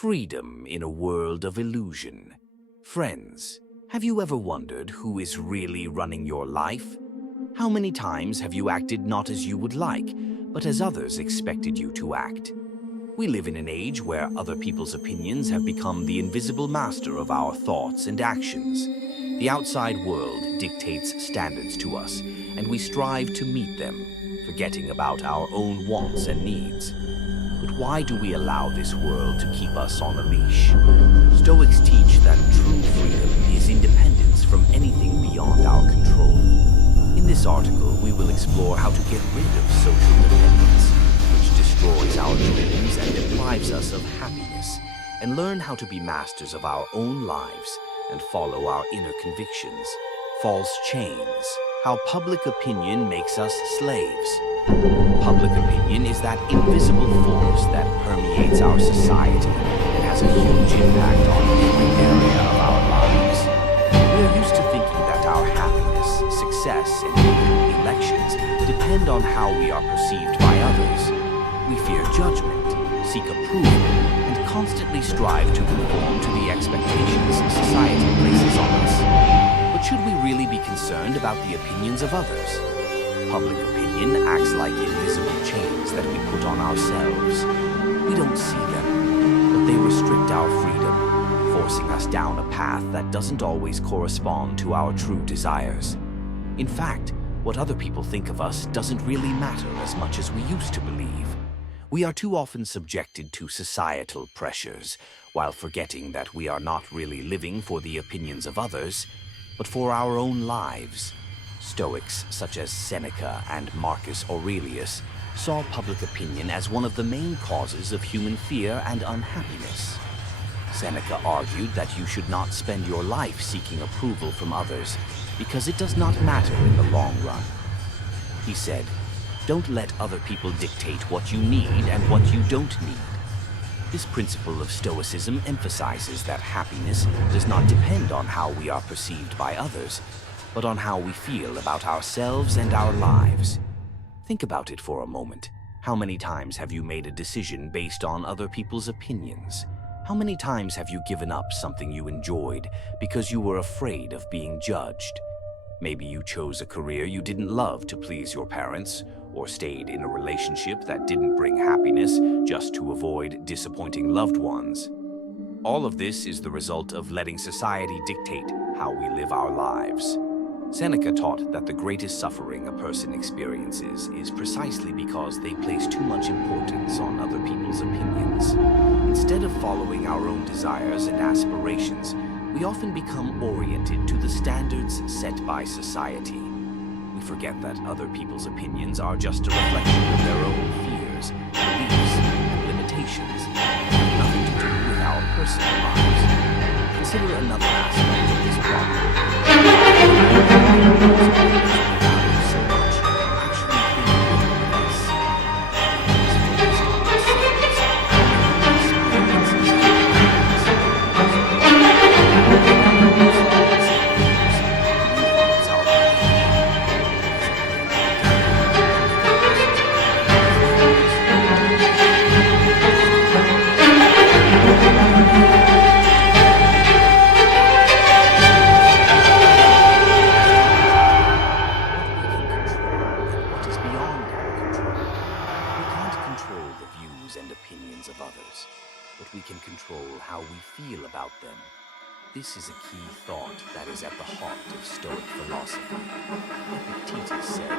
Freedom in a world of illusion. Friends, have you ever wondered who is really running your life? How many times have you acted not as you would like, but as others expected you to act? We live in an age where other people's opinions have become the invisible master of our thoughts and actions. The outside world dictates standards to us, and we strive to meet them, forgetting about our own wants and needs. But why do we allow this world to keep us on a leash? Stoics teach that true freedom is independence from anything beyond our control. In this article, we will explore how to get rid of social dependence, which destroys our dreams and deprives us of happiness, and learn how to be masters of our own lives and follow our inner convictions. False chains. How public opinion makes us slaves. Public opinion is that invisible force that permeates our society and has a huge impact on every area of our lives. We are used to thinking that our happiness, success, and even elections depend on how we are perceived by others. We fear judgment, seek approval, and constantly strive to conform to the expectations society places on us. But should we really be concerned about the opinions of others? Public opinion acts like invisible chains that we put on ourselves. We don't see them, but they restrict our freedom, forcing us down a path that doesn't always correspond to our true desires. In fact, what other people think of us doesn't really matter as much as we used to believe. We are too often subjected to societal pressures, while forgetting that we are not really living for the opinions of others, but for our own lives. Stoics such as Seneca and Marcus Aurelius saw public opinion as one of the main causes of human fear and unhappiness. Seneca argued that you should not spend your life seeking approval from others because it does not matter in the long run. He said, "Don't let other people dictate what you need and what you don't need." This principle of Stoicism emphasizes that happiness does not depend on how we are perceived by others, but on how we feel about ourselves and our lives. Think about it for a moment. How many times have you made a decision based on other people's opinions? How many times have you given up something you enjoyed because you were afraid of being judged? Maybe you chose a career you didn't love to please your parents, or stayed in a relationship that didn't bring happiness just to avoid disappointing loved ones. All of this is the result of letting society dictate how we live our lives. Seneca taught that the greatest suffering a person experiences is precisely because they place too much importance on other people's opinions. Instead of following our own desires and aspirations, we often become oriented to the standards set by society. We forget that other people's opinions are just a reflection of their own fears, beliefs, and limitations, and have nothing to do with our personal lives. Consider another aspect of this problem. And opinions of others, but we can control how we feel about them. This is a key thought that is at the heart of Stoic philosophy. Epictetus said,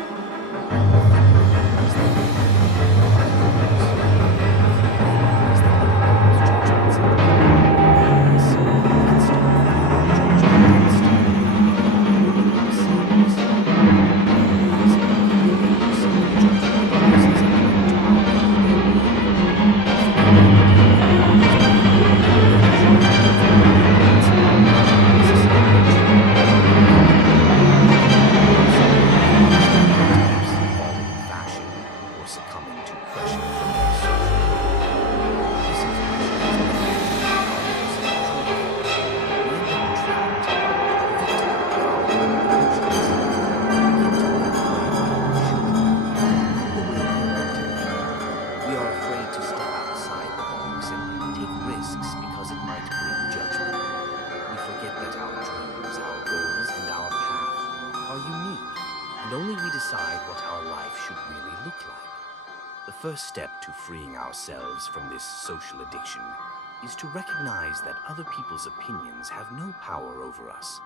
succumb decide what our life should really look like. The first step to freeing ourselves from this social addiction is to recognize that other people's opinions have no power over us.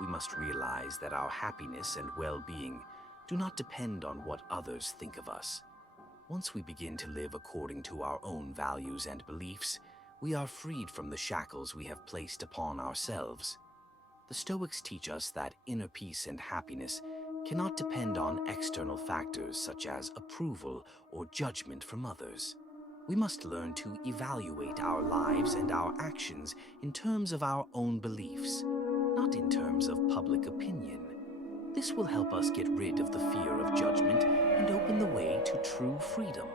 We must realize that our happiness and well-being do not depend on what others think of us. Once we begin to live according to our own values and beliefs, we are freed from the shackles we have placed upon ourselves. The Stoics teach us that inner peace and happiness cannot depend on external factors such as approval or judgment from others. We must learn to evaluate our lives and our actions in terms of our own beliefs, not in terms of public opinion. This will help us get rid of the fear of judgment and open the way to true freedom.